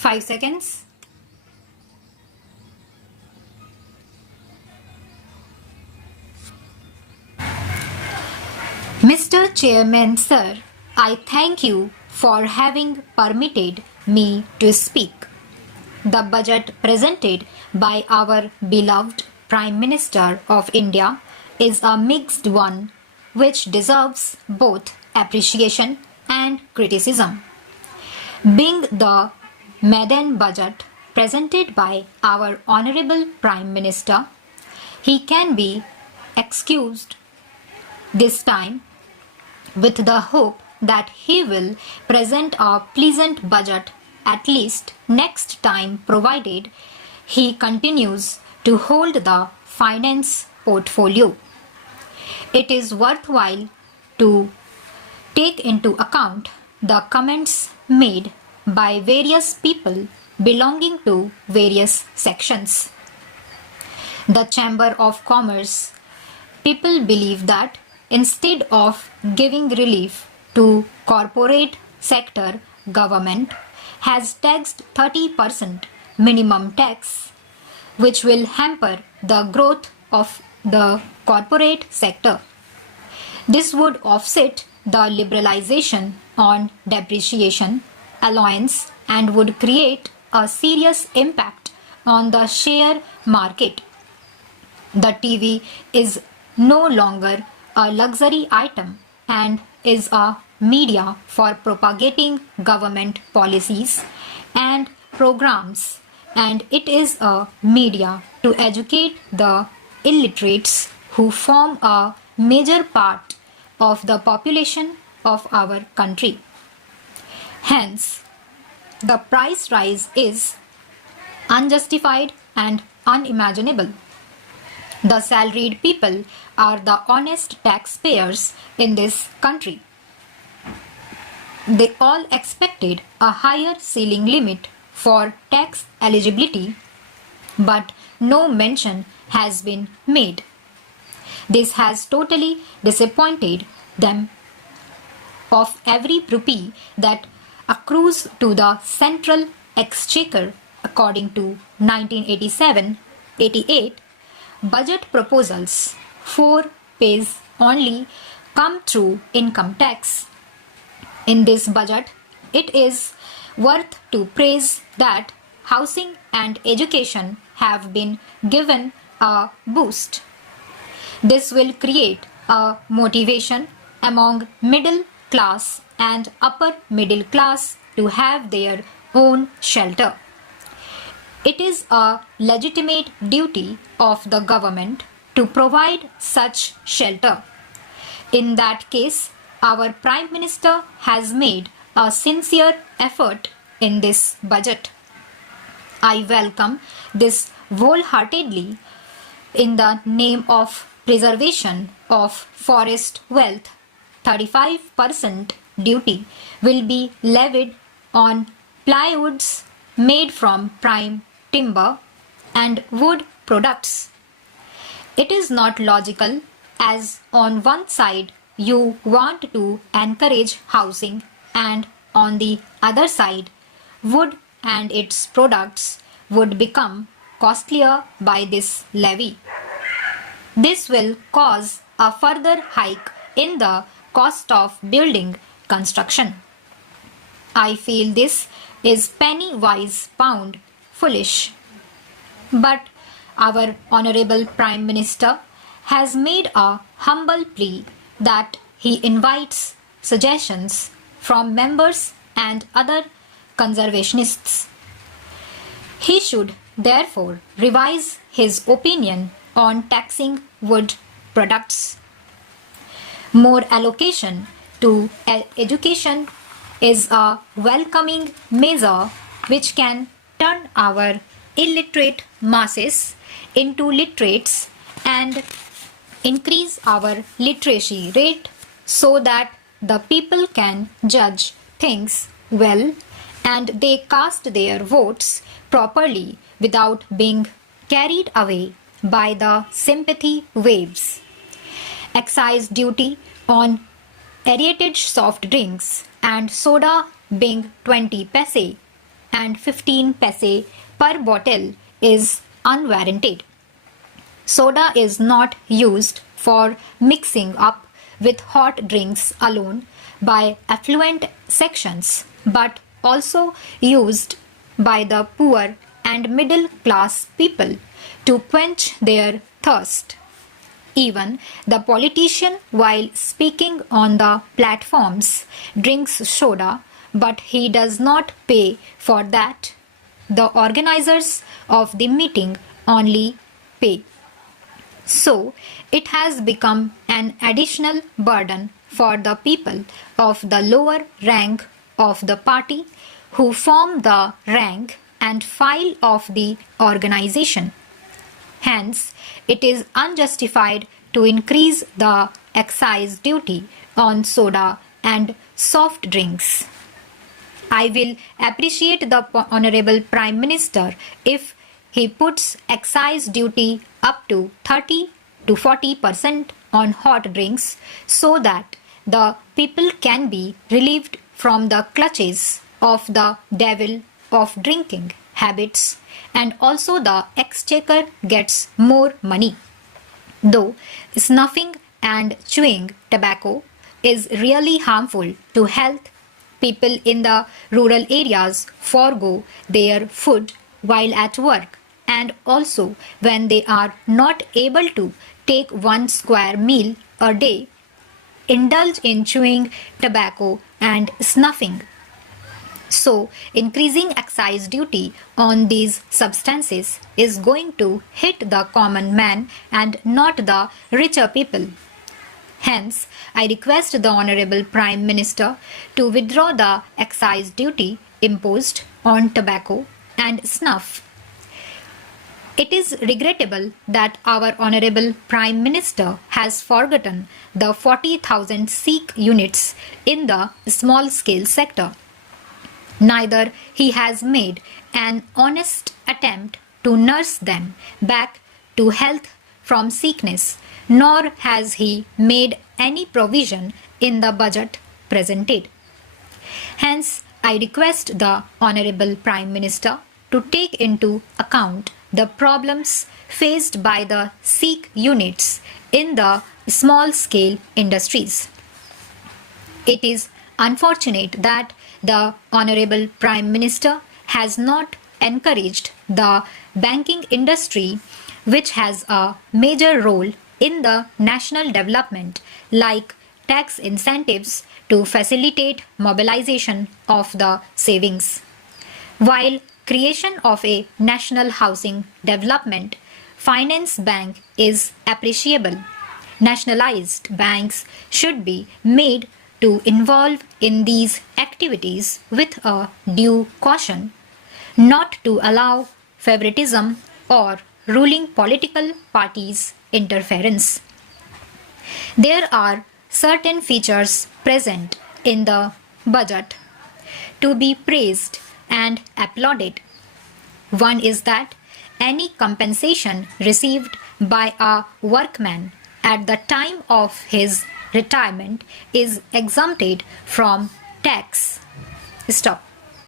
5 seconds. Mr. Chairman, sir, I thank you for having permitted me to speak. The budget presented by our beloved Prime Minister of India is a mixed one which deserves both appreciation and criticism. Being the maiden budget presented by our Honorable Prime Minister, he can be excused this time with the hope that he will present a pleasant budget at least next time, provided he continues to hold the finance portfolio. It is worthwhile to take into account the comments made by various people belonging to various sections. The Chamber of Commerce people believe that instead of giving relief to corporate sector, government has taxed 30% minimum tax, which will hamper the growth of the corporate sector. This would offset the liberalization on depreciation allowance and would create a serious impact on the share market. The TV is no longer a luxury item and is a media for propagating government policies and programs, and it is a media to educate the illiterates who form a major part of the population of our country. Hence, the price rise is unjustified and unimaginable. The salaried people are the honest taxpayers in this country. They all expected a higher ceiling limit for tax eligibility, but no mention has been made. This has totally disappointed them. Of every rupee that accrues to the central exchequer according to 1987-88 budget proposals, 4 pays only come through income tax. In this budget, it is worth to praise that housing and education have been given a boost. This will create a motivation among middle class and upper middle class to have their own shelter. It is a legitimate duty of the government to provide such shelter. In that case, our Prime Minister has made a sincere effort in this budget. I welcome this wholeheartedly. In the name of preservation of forest wealth, 35% duty will be levied on plywoods made from prime timber and wood products. It is not logical, as on one side you want to encourage housing and on the other side wood and its products would become costlier by this levy. This will cause a further hike in the cost of building construction. I feel this is penny wise pound foolish. But our Honorable Prime Minister has made a humble plea that he invites suggestions from members and other conservationists. He should therefore revise his opinion on taxing wood products. More allocation to education is a welcoming measure which can turn our illiterate masses into literates and increase our literacy rate so that the people can judge things well and they cast their votes properly without being carried away by the sympathy waves. Excise duty on aerated soft drinks and soda being 20 paise and 15 paise per bottle is unwarranted. Soda is not used for mixing up with hot drinks alone by affluent sections, but also used by the poor and middle class people to quench their thirst. Even the politician, while speaking on the platforms, drinks soda, but he does not pay for that. The organizers of the meeting only pay. So, it has become an additional burden for the people of the lower rank of the party who form the rank and file of the organization. Hence, it is unjustified to increase the excise duty on soda and soft drinks. I will appreciate the Honorable Prime Minister if he puts excise duty up to 30 to 40% on hot drinks so that the people can be relieved from the clutches of the devil of drinking habits, and also the exchequer gets more money. Though snuffing and chewing tobacco is really harmful to health, people in the rural areas forego their food while at work, and also when they are not able to take one square meal a day, indulge in chewing tobacco and snuffing. So, increasing excise duty on these substances is going to hit the common man and not the richer people. Hence, I request the Honorable Prime Minister to withdraw the excise duty imposed on tobacco and snuff. It is regrettable that our Honorable Prime Minister has forgotten the 40,000 Sikh units in the small-scale sector. Neither he has made an honest attempt to nurse them back to health from sickness, nor has he made any provision in the budget presented. Hence, I request the Honorable Prime Minister to take into account the problems faced by the Sikh units in the small-scale industries. It is unfortunate that the Honorable Prime Minister has not encouraged the banking industry, which has a major role in the national development, like tax incentives to facilitate mobilization of the savings. While creation of a national housing development finance bank is appreciable, nationalized banks should be made to involve in these activities with a due caution, not to allow favoritism or ruling political parties' interference. There are certain features present in the budget to be praised and applauded. One is that any compensation received by a workman at the time of his retirement is exempted from tax. Stop.